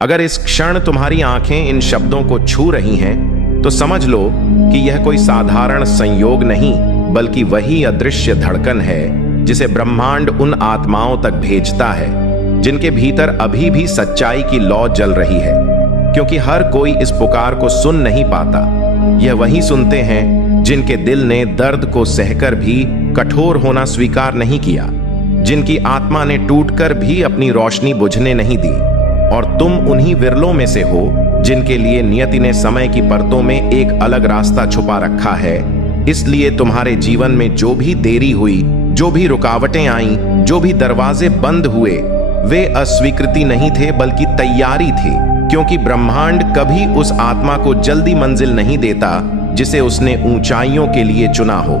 अगर इस क्षण तुम्हारी आंखें इन शब्दों को छू रही हैं, तो समझ लो कि यह कोई साधारण संयोग नहीं, बल्कि वही अदृश्य धड़कन है जिसे ब्रह्मांड उन आत्माओं तक भेजता है जिनके भीतर अभी भी सच्चाई की लौ जल रही है। क्योंकि हर कोई इस पुकार को सुन नहीं पाता। यह वही सुनते हैं जिनके दिल ने दर्द को सहकर भी कठोर होना स्वीकार नहीं किया, जिनकी आत्मा ने टूटकर भी अपनी रोशनी बुझने नहीं दी। और तुम उन्हीं विरलों में से हो जिनके लिए नियति ने समय की परतों में एक अलग रास्ता छुपा रखा है। इसलिए तुम्हारे जीवन में जो भी देरी हुई, जो भी रुकावटें आईं, जो भी दरवाजे बंद हुए, वे अस्वीकृति नहीं थे बल्कि तैयारी थी। क्योंकि ब्रह्मांड कभी उस आत्मा को जल्दी मंजिल नहीं देता जिसे उसने ऊंचाइयों के लिए चुना हो।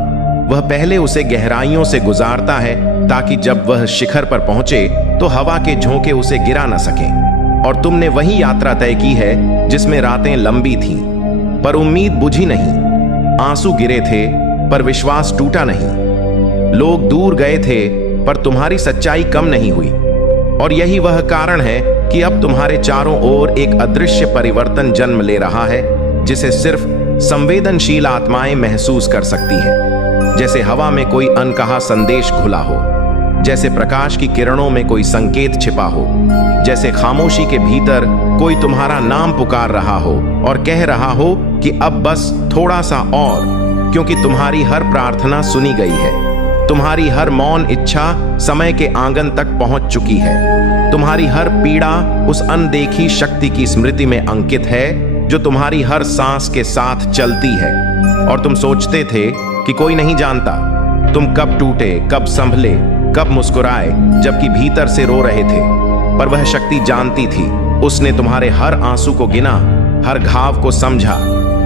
वह पहले उसे गहराइयों से गुजारता है ताकि जब वह शिखर पर पहुंचे तो हवा के झोंके उसे गिरा न सकें। और तुमने वही यात्रा तय की है जिसमें रातें लंबी थीं, पर उम्मीद बुझी नहीं, आंसू गिरे थे पर विश्वास टूटा नहीं, लोग दूर गए थे पर तुम्हारी सच्चाई कम नहीं हुई। और यही वह कारण है कि अब तुम्हारे चारों ओर एक अदृश्य परिवर्तन जन्म ले रहा है जिसे सिर्फ संवेदनशील आत्माएं महसूस कर सकती हैं। जैसे हवा में कोई अनकहा संदेश घुला हो, जैसे प्रकाश की किरणों में कोई संकेत छिपा हो, जैसे खामोशी के भीतर कोई तुम्हारा नाम पुकार रहा हो और कह रहा हो कि अब बस थोड़ा सा और, क्योंकि तुम्हारी हर प्रार्थना सुनी गई है, तुम्हारी हर मौन इच्छा समय के आंगन तक पहुंच चुकी है, तुम्हारी हर पीड़ा उस अनदेखी शक्ति की स्मृति में अंकित है जो तुम्हारी हर सांस के साथ चलती है। और तुम सोचते थे कि कोई नहीं जानता तुम कब टूटे, कब संभले, कब मुस्कुराए, जबकि भीतर से रो रहे थे। पर वह शक्ति जानती थी। उसने तुम्हारे हर आंसू को गिना, हर घाव को समझा,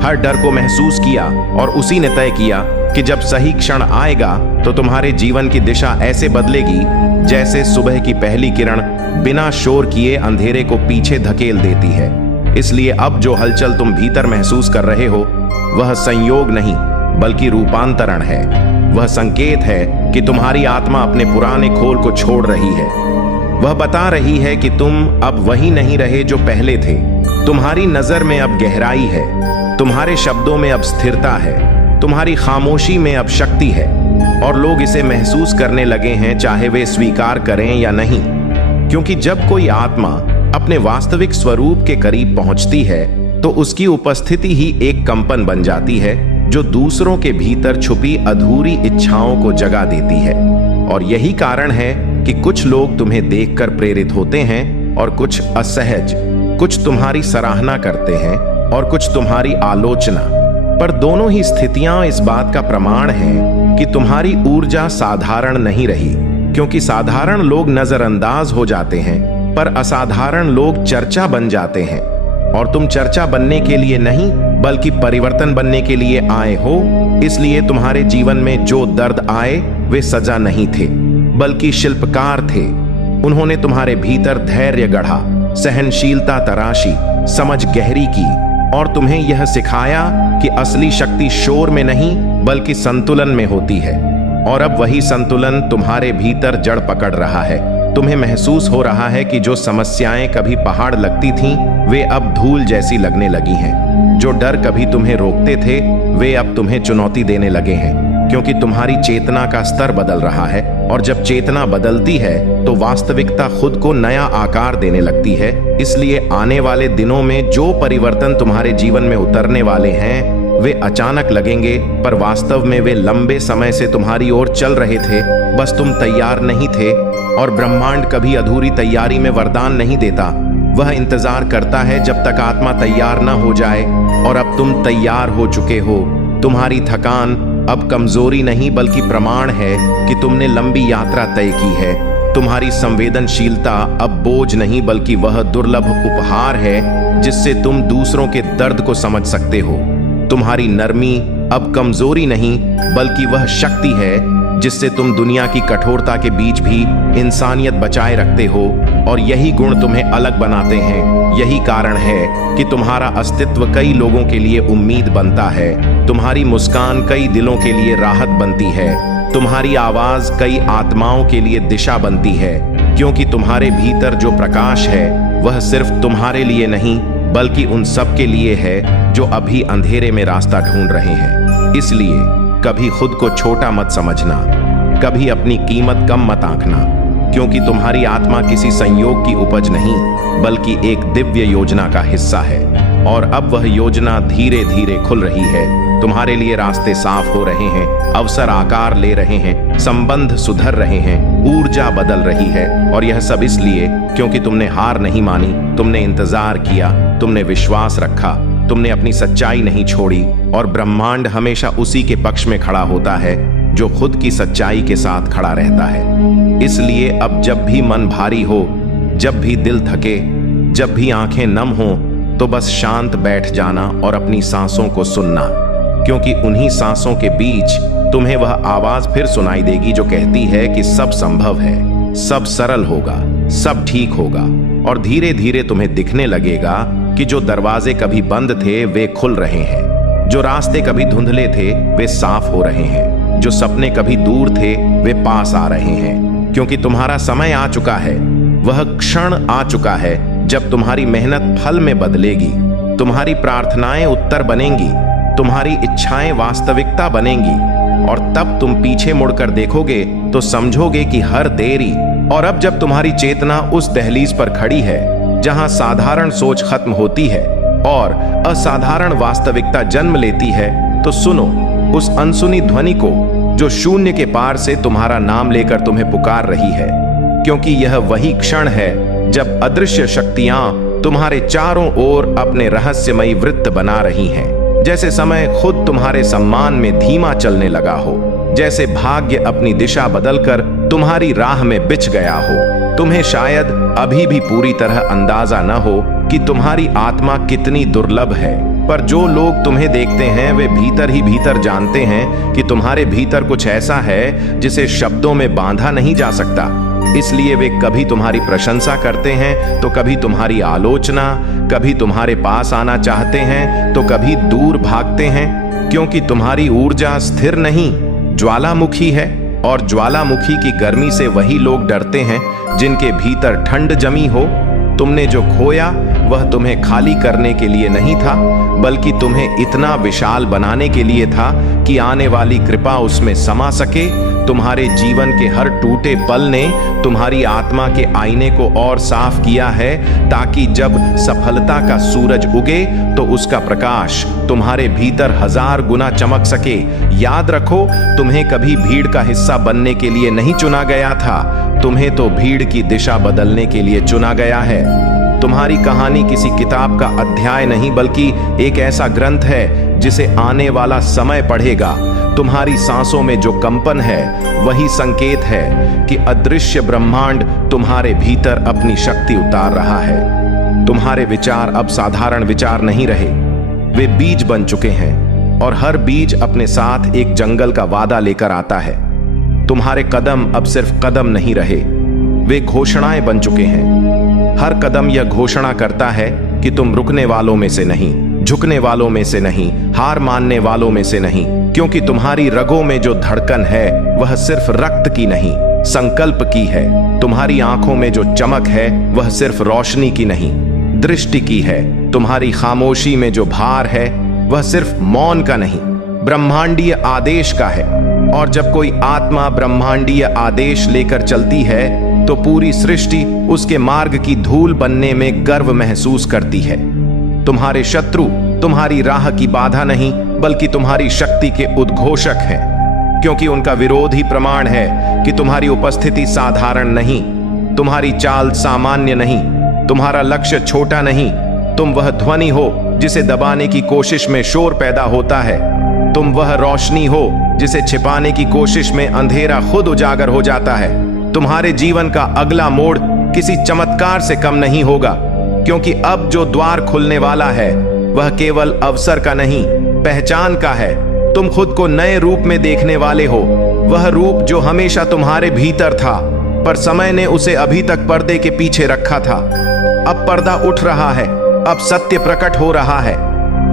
हर डर को महसूस किया, और उसी ने तय किया कि जब सही क्षण आएगा तो तुम्हारे जीवन की दिशा ऐसे बदलेगी जैसे सुबह की पहली किरण बिना शोर किए अंधेरे को पीछे धकेल देती है। इसलिए अब जो हलचल तुम भीतर महसूस कर रहे हो वह संयोग नहीं बल्कि रूपांतरण है। वह संकेत है कि तुम्हारी आत्मा अपने पुराने खोल को छोड़ रही है। वह बता रही है कि तुम अब वही नहीं रहे जो पहले थे। तुम्हारी नजर में अब गहराई है, तुम्हारे शब्दों में अब स्थिरता है, तुम्हारी खामोशी में अब शक्ति है। और लोग इसे महसूस करने लगे हैं, चाहे वे स्वीकार करें या नहीं। क्योंकि जब कोई आत्मा अपने वास्तविक स्वरूप के करीब पहुंचती है तो उसकी उपस्थिति ही एक कंपन बन जाती है जो दूसरों के भीतर छुपी अधूरी इच्छाओं को जगा देती है। और यही कारण है कि कुछ लोग तुम्हें देखकर प्रेरित होते हैं और कुछ असहज, कुछ तुम्हारी सराहना करते हैं और कुछ तुम्हारी आलोचना। पर दोनों ही स्थितियां इस बात का प्रमाण हैं कि तुम्हारी ऊर्जा साधारण नहीं रही। क्योंकि साधारण लोग नजरअंदाज हो जाते हैं, पर असाधारण लोग चर्चा बन जाते हैं। और तुम चर्चा बनने के लिए नहीं बल्कि परिवर्तन बनने के लिए आए हो। इसलिए तुम्हारे जीवन में जो दर्द आए वे सजा नहीं थे बल्कि शिल्पकार थे। उन्होंने तुम्हारे भीतर धैर्य गढ़ा, सहनशीलता तराशी, समझ गहरी की और तुम्हें यह सिखाया कि असली शक्ति शोर में नहीं बल्कि संतुलन में होती है। और अब वही संतुलन तुम्हारे भीतर जड़ पकड़ रहा है। तुम्हें महसूस हो रहा है कि जो समस्याएं कभी पहाड़ लगती थीं, वे अब धूल जैसी लगने लगी हैं। जो डर कभी तुम्हें रोकते थे, वे अब तुम्हें चुनौती देने लगे हैं। क्योंकि तुम्हारी चेतना का स्तर बदल रहा है, और जब चेतना बदलती है तो वास्तविकता खुद को नया आकार देने लगती है। इसलिए आने वाले दिनों में जो परिवर्तन तुम्हारे जीवन में उतरने वाले हैं वे अचानक लगेंगे, पर वास्तव में वे लंबे समय से तुम्हारी ओर चल रहे थे, बस तुम तैयार नहीं थे। और ब्रह्मांड कभी अधूरी तैयारी में वरदान नहीं देता। वह इंतजार करता है जब तक आत्मा तैयार ना हो जाए। और अब तुम तैयार हो चुके हो। तुम्हारी थकान अब कमजोरी नहीं बल्कि प्रमाण है कि तुमने लंबी यात्रा तय की है। तुम्हारी संवेदनशीलता अब बोझ नहीं बल्कि वह दुर्लभ उपहार है जिससे तुम दूसरों के दर्द को समझ सकते हो। तुम्हारी नरमी अब कमजोरी नहीं बल्कि वह शक्ति है जिससे तुम दुनिया की कठोरता के बीच भी इंसानियत बचाए रखते हो। और यही गुण तुम्हें अलग बनाते हैं। यही कारण है कि तुम्हारा अस्तित्व कई लोगों के लिए उम्मीद बनता है। तुम्हारी मुस्कान कई दिलों के लिए राहत बनती है। तुम्हारी आवाज कई आत्माओं के लिए दिशा बनती है। क्योंकि तुम्हारे भीतर जो प्रकाश है वह सिर्फ तुम्हारे लिए नहीं बल्कि उन सब के लिए है जो अभी अंधेरे में रास्ता ढूंढ रहे हैं। इसलिए कभी खुद को छोटा मत समझना, कभी अपनी कीमत कम मत आंकना, क्योंकि तुम्हारी आत्मा किसी संयोग की उपज नहीं बल्कि एक दिव्य योजना का हिस्सा है। और अब वह योजना धीरे धीरे खुल रही है। तुम्हारे लिए रास्ते साफ हो रहे हैं, अवसर आकार ले रहे हैं, संबंध सुधर रहे हैं, ऊर्जा बदल रही है। और यह सब इसलिए क्योंकि तुमने हार नहीं मानी, तुमने इंतजार किया, तुमने विश्वास रखा, तुमने अपनी सच्चाई नहीं छोड़ी। और ब्रह्मांड हमेशा उसी के पक्ष में खड़ा होता है जो खुद की सच्चाई के साथ खड़ा रहता है। इसलिए अब जब भी मन भारी हो, जब भी दिल थके, जब भी आंखें नम हो, तो बस शांत बैठ जाना और अपनी सांसों को सुनना, क्योंकि उन्हीं सांसों के बीच तुम्हें वह आवाज फिर सुनाई देगी जो कहती है कि सब संभव है, सब सरल होगा, सब ठीक होगा। और धीरे धीरे तुम्हें दिखने लगेगा कि जो दरवाजे कभी बंद थे वे खुल रहे हैं, जो रास्ते कभी धुंधले थे वे साफ हो रहे हैं, जो सपने कभी दूर थे वे पास आ रहे हैं। क्योंकि तुम्हारा समय आ चुका है, वह क्षण आ चुका है जब तुम्हारी मेहनत फल में बदलेगी, तुम्हारी प्रार्थनाएं उत्तर बनेंगी, तुम्हारी इच्छाएं वास्तविकता बनेंगी। और तब तुम पीछे मुड़कर देखोगे तो समझोगे कि हर देरी। और अब जब तुम्हारी चेतना उस दहलीज पर खड़ी है जहां साधारण सोच खत्म होती है और असाधारण वास्तविकता जन्म लेती है, तो सुनो उस अनसुनी ध्वनि को जो शून्य के पार से तुम्हारा नाम लेकर तुम्हें पुकार रही है। क्योंकि यह वही क्षण है जब अदृश्य शक्तियां तुम्हारे चारों ओर अपने रहस्यमयी वृत्त बना रही हैं। जैसे समय खुद तुम्हारे सम्मान में धीमा चलने लगा हो, जैसे भाग्य अपनी दिशा बदलकर तुम्हारी राह में बिछ गया हो। तुम्हें शायद अभी भी पूरी तरह अंदाजा न हो कि तुम्हारी आत्मा कितनी दुर्लभ है, पर जो लोग तुम्हें देखते हैं वे भीतर ही भीतर जानते हैं कि तुम्हारे भीतर कुछ ऐसा है जिसे शब्दों में बांधा नहीं जा सकता। इसलिए वे कभी तुम्हारी प्रशंसा करते हैं तो कभी तुम्हारी आलोचना, कभी तुम्हारे पास आना चाहते हैं तो कभी दूर भागते हैं, क्योंकि तुम्हारी ऊर्जा स्थिर नहीं, ज्वालामुखी है। और ज्वालामुखी की गर्मी से वही लोग डरते हैं जिनके भीतर ठंड जमी हो। तुमने जो खोया वह तुम्हें खाली करने के लिए नहीं था, बल्कि तुम्हें इतना विशाल बनाने के लिए था कि आने वाली कृपा उसमें समा सके। तुम्हारे जीवन के हर टूटे पल ने तुम्हारी आत्मा के आईने को और साफ किया है, ताकि जब सफलता का सूरज उगे तो उसका प्रकाश तुम्हारे भीतर 1000 गुना चमक सके। याद रखो, तुम्हें कभी भीड़ का हिस्सा बनने के लिए नहीं चुना गया था, तुम्हें तो भीड़ की दिशा बदलने के लिए चुना गया है। तुम्हारी कहानी किसी किताब का अध्याय नहीं बल्कि एक ऐसा ग्रंथ है जिसे आने वाला समय पढ़ेगा। तुम्हारी सांसों में जो कंपन है वही संकेत है कि अदृश्य ब्रह्मांड तुम्हारे भीतर अपनी शक्ति उतार रहा है। तुम्हारे विचार अब साधारण विचार नहीं रहे, वे बीज बन चुके हैं और हर बीज अपने साथ एक जंगल का वादा लेकर आता है। तुम्हारे कदम अब सिर्फ कदम नहीं रहे, वे घोषणाएं बन चुके हैं। हर कदम यह घोषणा करता है कि तुम रुकने वालों में से नहीं, झुकने वालों में से नहीं, हार मानने वालों में से नहीं, क्योंकि तुम्हारी रगों में जो धड़कन है वह सिर्फ रक्त की नहीं, संकल्प की है। तुम्हारी आंखों में जो चमक है वह सिर्फ रोशनी की नहीं, दृष्टि की है। तुम्हारी खामोशी में जो भार है वह सिर्फ मौन का नहीं, ब्रह्मांडीय आदेश का है। और जब कोई आत्मा ब्रह्मांडीय आदेश लेकर चलती है तो पूरी सृष्टि उसके मार्ग की धूल बनने में गर्व महसूस करती है। तुम्हारे शत्रु तुम्हारी राह की बाधा नहीं बल्कि तुम्हारी शक्ति के उद्घोषक हैं, क्योंकि उनका विरोध ही प्रमाण है कि तुम्हारी उपस्थिति साधारण नहीं, तुम्हारी चाल सामान्य नहीं, तुम्हारा लक्ष्य छोटा नहीं। तुम वह ध्वनि हो जिसे दबाने की कोशिश में शोर पैदा होता है, तुम वह रोशनी हो जिसे छिपाने की कोशिश में अंधेरा खुद उजागर हो जाता है। तुम्हारे जीवन का अगला मोड़ किसी चमत्कार से कम नहीं होगा, क्योंकि अब जो द्वार खुलने वाला है वह केवल अवसर का नहीं, पहचान का है। तुम खुद को नए रूप में देखने वाले हो, वह रूप जो हमेशा तुम्हारे भीतर था, पर समय ने उसे अभी तक पर्दे के पीछे रखा था। अब पर्दा उठ रहा है, अब सत्य प्रकट हो रहा है,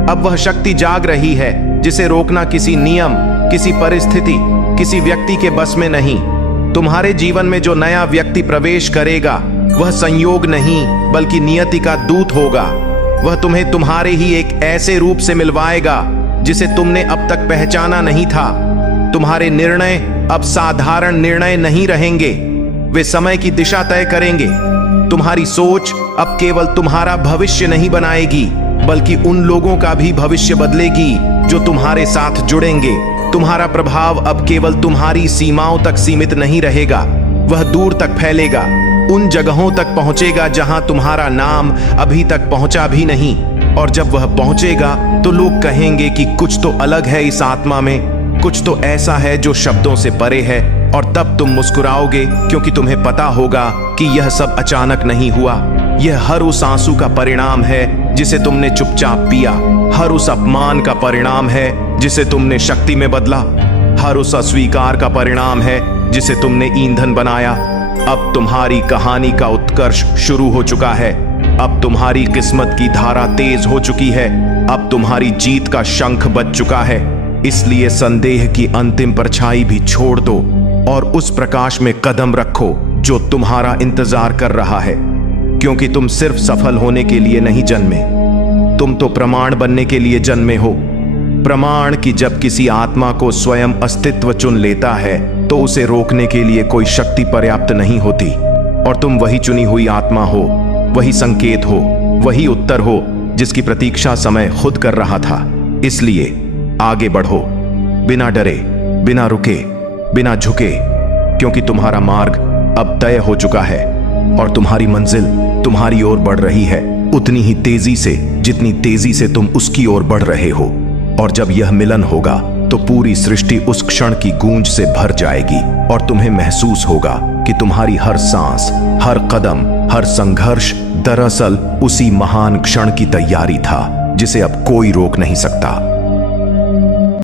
अब वह शक्ति जाग रही है जिसे रोकना किसी नियम, किसी परिस्थिति, किसी व्यक्ति के बस में नहीं। तुम्हारे जीवन में जो नया व्यक्ति प्रवेश करेगा वह संयोग नहीं बल्कि नियति का दूत होगा। वह तुम्हें तुम्हारे ही एक ऐसे रूप से मिलवाएगा जिसे तुमने अब तक पहचाना नहीं था। तुम्हारे निर्णय अब साधारण निर्णय नहीं रहेंगे, वे समय की दिशा तय करेंगे। तुम्हारी सोच अब केवल तुम्हारा भविष्य नहीं बनाएगी बल्कि उन लोगों का भी भविष्य बदलेगी जो तुम्हारे साथ जुड़ेंगे। तुम्हारा प्रभाव अब केवल तुम्हारी सीमाओं तक सीमित नहीं रहेगा, वह दूर तक फैलेगा, उन जगहों तक पहुंचेगा जहां तुम्हारा नाम अभी तक पहुंचा भी नहीं। और जब वह पहुंचेगा तो लोग कहेंगे कि कुछ तो अलग है इस आत्मा में, कुछ तो ऐसा है जो शब्दों से परे है। और तब तुम मुस्कुराओगे क्योंकि तुम्हें पता होगा कि यह सब अचानक नहीं हुआ। यह हर उस आंसू का परिणाम है जिसे तुमने चुपचाप पिया, हर उस अपमान का परिणाम है जिसे तुमने शक्ति में बदला, हर उस अस्वीकार का परिणाम है जिसे तुमने ईंधन बनाया। अब तुम्हारी कहानी का उत्कर्ष शुरू हो चुका है। अब तुम्हारी किस्मत की धारा तेज हो चुकी है। अब तुम्हारी जीत का शंख बज चुका है। इसलिए संदेह की अंतिम परछाई भी छोड़ दो और उस प्रकाश में कदम रखो जो तुम्हारा इंतजार कर रहा है। क्योंकि तुम सिर्फ सफल होने के लिए नहीं जन्मे, तुम तो प्रमाण बनने के लिए जन्मे हो। प्रमाण कि जब किसी आत्मा को स्वयं अस्तित्व चुन लेता है तो उसे रोकने के लिए कोई शक्ति पर्याप्त नहीं होती। और तुम वही चुनी हुई आत्मा हो, वही संकेत हो, वही उत्तर हो जिसकी प्रतीक्षा समय खुद कर रहा था। इसलिए आगे बढ़ो, बिना डरे, बिना रुके, बिना झुके, क्योंकि तुम्हारा मार्ग अब तय हो चुका है और तुम्हारी मंजिल तुम्हारी ओर बढ़ रही है, उतनी ही तेजी से जितनी तेजी से तुम उसकी ओर बढ़ रहे हो। और जब यह मिलन होगा तो पूरी सृष्टि उस क्षण की गूंज से भर जाएगी और तुम्हें महसूस होगा कि तुम्हारी हर सांस, हर कदम, हर संघर्ष दरअसल उसी महान क्षण की तैयारी था जिसे अब कोई रोक नहीं सकता।